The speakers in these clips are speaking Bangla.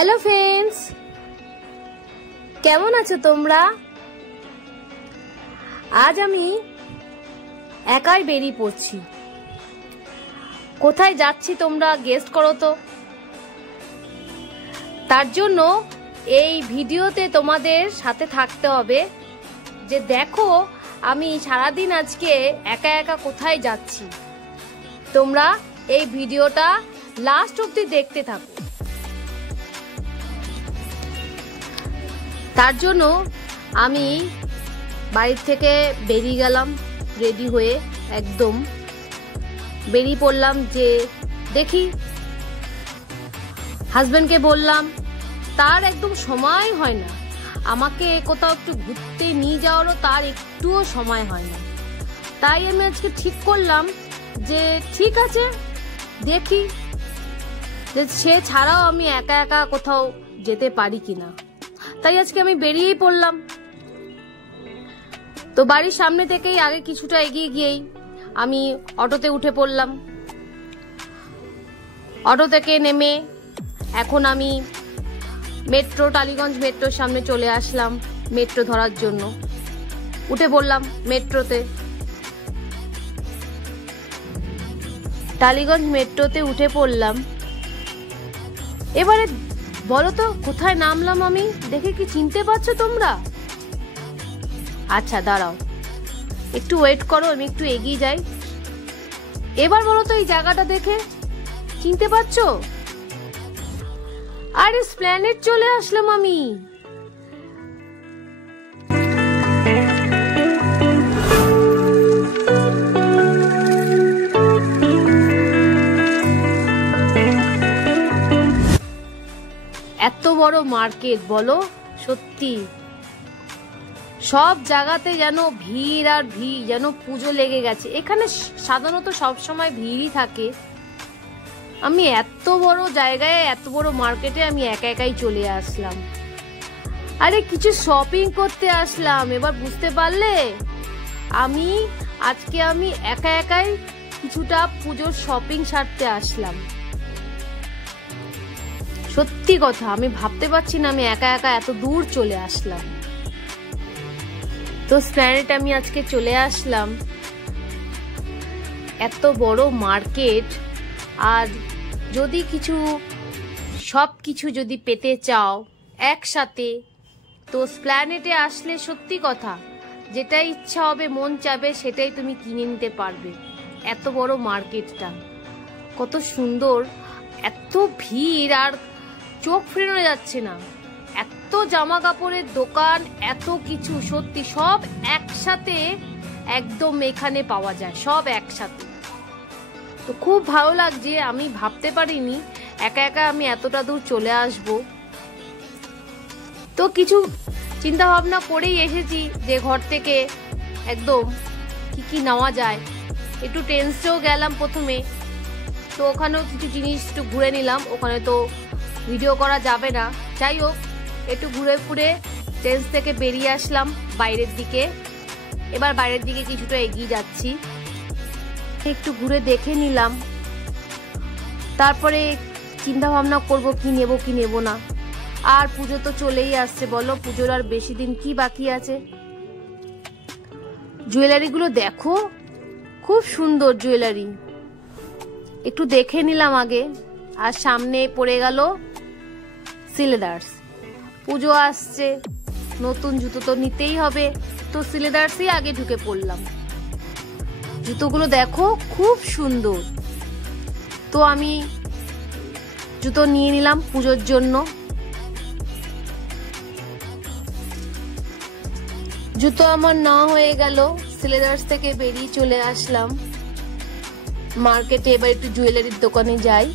হ্যালো ফ্রেন্ডস, কেমন আছো তোমরা? আজ আমি একাই বেরিয়ে পড়ছি। কোথায় যাচ্ছি তোমরা গেস করো তো। তার জন্য এই ভিডিওতে তোমাদের সাথে থাকতে হবে, যে দেখো আমি সারাদিন আজকে একা একা কোথায় যাচ্ছি। তোমরা এই ভিডিওটা লাস্ট অবধি দেখতে থাকো। তার জন্য আমি বাড়ির থেকে বেরিয়ে গেলাম, রেডি হয়ে একদম বেরিয়ে পড়লাম। যে দেখি হাজবেন্ডকে বললাম, তার একদম সময় হয় না, আমাকে কোথাও একটু ঘুরতে নিয়ে যাওয়ারও তার একটুও সময় হয় না। তাই আমি আজকে ঠিক করলাম যে ঠিক আছে, দেখি যে সে ছাড়াও আমি একা একা কোথাও যেতে পারি কিনা। তাই আজকে আমি বেরিয়েই পড়লাম। তো বাড়ির সামনে থেকেই আগে কিছুটা এগিয়ে গিয়েই আমি অটোতে উঠে পড়লাম। অটো থেকে নেমে এখন আমি মেট্রো, টালিগঞ্জ মেট্রোর সামনে চলে আসলাম মেট্রো ধরার জন্য। উঠে পড়লাম মেট্রোতে। টালিগঞ্জ মেট্রোতে উঠে পড়লাম। এবারে বলো তো কোথায় নামলাম আমি? দেখে কি চিনতে পারছো তোমরা? আচ্ছা দাঁড়াও, একটু ওয়েট করো, আমি একটু এগিয়ে যাই। এবার বলো তো এই জায়গাটা দেখে চিনতে পারছো? আরে এসপ্ল্যানেড চলে আসলাম আমি। এত বড় মার্কেট, বলো সত্যি সব জায়গাতে যেন ভিড় আর ভিড়, যেন পুজো লেগে গেছে। এখানে সাধারণত সব সময় ভিড়ই থাকে। আমি এত বড় জায়গায়, এত বড় মার্কেটে আমি একা একাই চলে আসলাম। আরে কিছু শপিং করতে আসলাম। এবার বুঝতে পারলে আজকে আমি একা একাই কিছুটা পুজোর শপিং সারতে আসলাম। সত্যি কথা, আমি ভাবতে পারছি না আমি একা একা এত দূর চলে আসলাম। তো স্প্ল্যানেডে আমি আজকে চলে আসলাম। এত বড় মার্কেট, আর যদি সবকিছু যদি পেতে চাও একসাথে, তো স্প্ল্যানেডে আসলে সত্যি কথা যেটা ইচ্ছা হবে, মন চাবে সেটাই তুমি কিনে নিতে পারবে। এত বড় মার্কেটটা কত সুন্দর, এত ভিড় আর চোখ ফেরানো যাচ্ছে না। এত জামা কাপড়ের দোকান, এত কিছু, সত্যি সব একসাথে একদম এখানে পাওয়া যায়, সব একসাথে। তো খুব ভালো লাগছে। আমি ভাবতে পারিনি একা একা আমি এতটা দূর চলে আসব। তো কিছু চিন্তা ভাবনা করেই এসেছি যে ঘর থেকে একদম কি কি নেওয়া যায়। একটু টেন্সেও গেলাম প্রথমে, তো ওখানেও কিছু জিনিস একটু ঘুরে নিলাম। ওখানে তো ভিডিও করা যাবে না, যাই হোক একটু ঘুরে ফুরে ট্রেন থেকে বেরিয়ে আসলাম বাইরের দিকে। এবার বাইরের দিকে কিছুটা এগিয়ে যাচ্ছি, একটু ঘুরে দেখে নিলাম, তারপরে চিন্তা ভাবনা করবো কি নেব কি নেব না। আর পুজো তো চলেই আসছে, বলো পুজোর আর বেশি দিন কি বাকি আছে। জুয়েলারি গুলো দেখো, খুব সুন্দর জুয়েলারি, একটু দেখে নিলাম আগে। আর সামনে পড়ে গেল সিলেদার্স। পুজো আসছে, নতুন জুতো তো নিতেই হবে, তো সিলেদার্সই আগে ঢুকে পড়লাম। জুতোগুলো দেখো খুব সুন্দর। তো আমি জুতো নিয়ে নিলাম পুজোর জন্য। জুতো আমার নেওয়া হয়ে গেল, সিলেদার্স থেকে বেরিয়ে চলে আসলাম মার্কেটে। এবার একটু জুয়েলারির দোকানে যাই।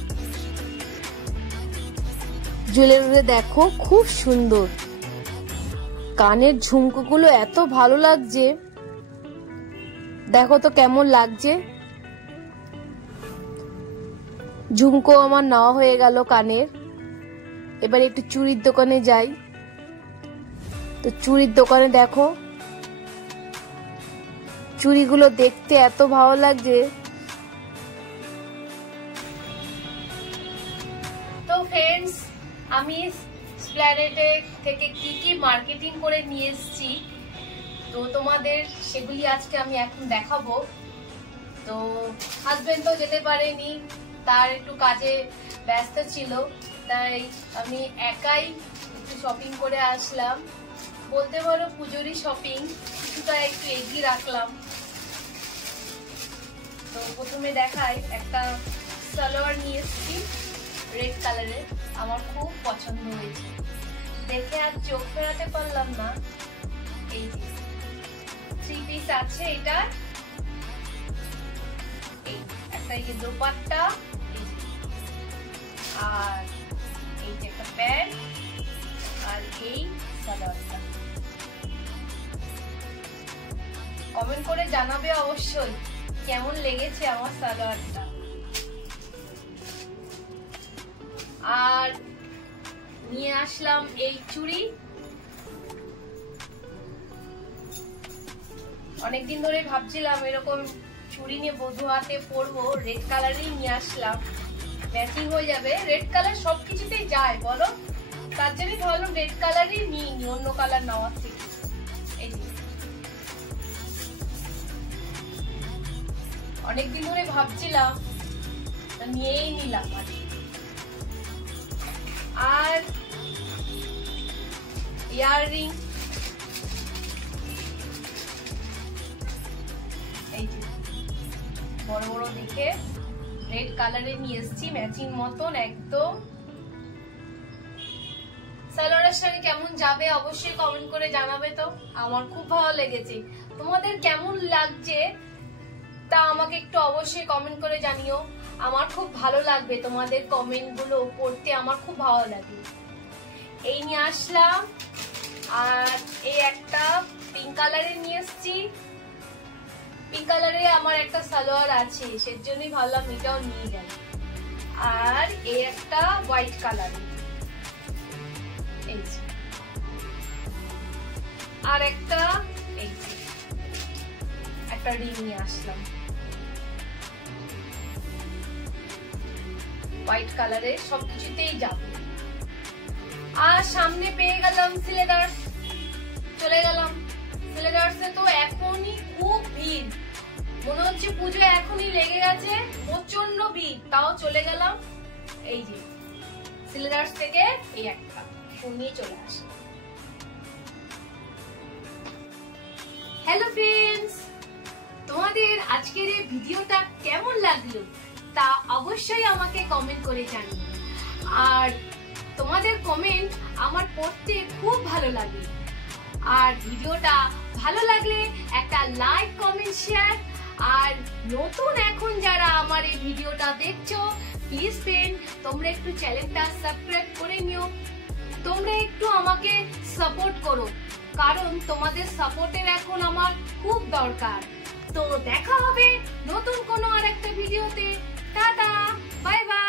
জুয়েলারি দেখো খুব সুন্দর, কানের ঝুমকোগুলো এত ভালো লাগছে, দেখো তো কেমন লাগছে। ঝুমকো আমার নেওয়া হয়ে গেল কানের। এবার একটু চুড়ির দোকানে যাই। তো চুড়ির দোকানে দেখো চুড়িগুলো দেখতে এত ভালো লাগছে। তো ফ্রেন্ডস, আমি স্প্ল্যানেডে থেকে কি কি মার্কেটিং করে নিয়ে এসেছি, তো তোমাদের সেগুলি আজকে আমি এখন দেখাবো। তো হাজবেন্ড তো যেতে পারেনি, তার একটু কাজে ব্যস্ত ছিল, তাই আমি একাই একটু শপিং করে আসলাম। বলতে পারো পুজোরই শপিং, কিছুটা একটু এগিয়ে রাখলাম। তো প্রথমে দেখাই, একটা সালোয়ার নিয়ে এসেছি রেড কালারের, আমার খুব পছন্দ হয়েছে, দেখে আর চোখ ফেরাতে পারলাম না। এই যে 3 পিস আছে এটা, এই একটা এই যে দোপাট্টা, আর এই যে একটা প্যান্ট, আর এই সালোয়ারটা। কমেন্ট করে জানাবে অবশ্যই কেমন লেগেছে আমার সালোয়ারটা। আর নিয়ে আসলাম এই চুড়ি, অনেকদিন ধরে ভাবছিলাম এরকম চুড়ি নিয়ে বধূ হাতে পরবো, রেড কালারই নিয়ে আসলাম, ম্যাচিং হয়ে যাবে। রেড কালার সবকিছুতেই যায় বলো, তার জন্যই ভাবলাম রেড কালারই নিই, অন্য কালার নেওয়ার থেকে। এই যে অনেকদিন ধরে ভাবছিলাম, নিয়েই নিলাম। আর ইয়াররিং, এই যে বড় বড় দেখে রেড কালারে নিয়ে এসেছি, ম্যাচিং মতন একদম। সালোয়ারের সঙ্গে কেমন যাবে অবশ্যই কমেন্ট করে জানাবে। তো আমার খুব ভালো লেগেছে, তোমাদের কেমন লাগছে তা আমাকে একটু অবশ্যই কমেন্ট করে জানিও। আমার খুব ভালো লাগবে তোমাদের কমেন্ট গুলো পড়তে, আমার খুব ভালো লাগে। এই নিয়ে আসলাম, আর এই একটা পিঙ্ক কালারের নিয়ে এসেছি। পিঙ্ক কালারে আমার একটা সালোয়ার আছে, সেজন্যই ভাবলাম এটাও নিয়ে যাই। আর এই একটা হোয়াইট কালারের, এই আর একটা এই একটা রিং নিয়ে আসলাম হোয়াইট কালারের, সবকিছুতেই যাবে। আর সামনে পেয়ে গেলাম সিলেদার্স, চলে গেলাম সিলেদার্সে। তো এখনই খুব ভিড়, মনে হচ্ছে পুজো এখনই লেগে গেছে, প্রচন্ড ভিড়, তাও চলে গেলাম। এই যে সিলেদার্স থেকে এই একটা নিয়ে চলে আসে। হ্যালো ফ্রেন্ডস, তোমাদের আজকের এই ভিডিওটা কেমন লাগলো তা অবশ্যই আমাকে কমেন্ট করে জানিও। আর তোমাদের কমেন্ট আমার পড়তে খুব ভালো লাগে। আর ভিডিওটা ভালো লাগলে একটা লাইক, কমেন্ট, শেয়ার। আর নতুন এখন যারা আমার এই ভিডিওটা দেখছো, প্লিজ ফ্রেন্ড তোমরা একটু চ্যানেলটা সাবস্ক্রাইব করে নিও। তোমরা একটু আমাকে সাপোর্ট করো, কারণ তোমাদের সাপোর্টের এখন আমার খুব দরকার। তো দেখা হবে নতুন কোনো আর একটা ভিডিওতে। Tata, bye bye.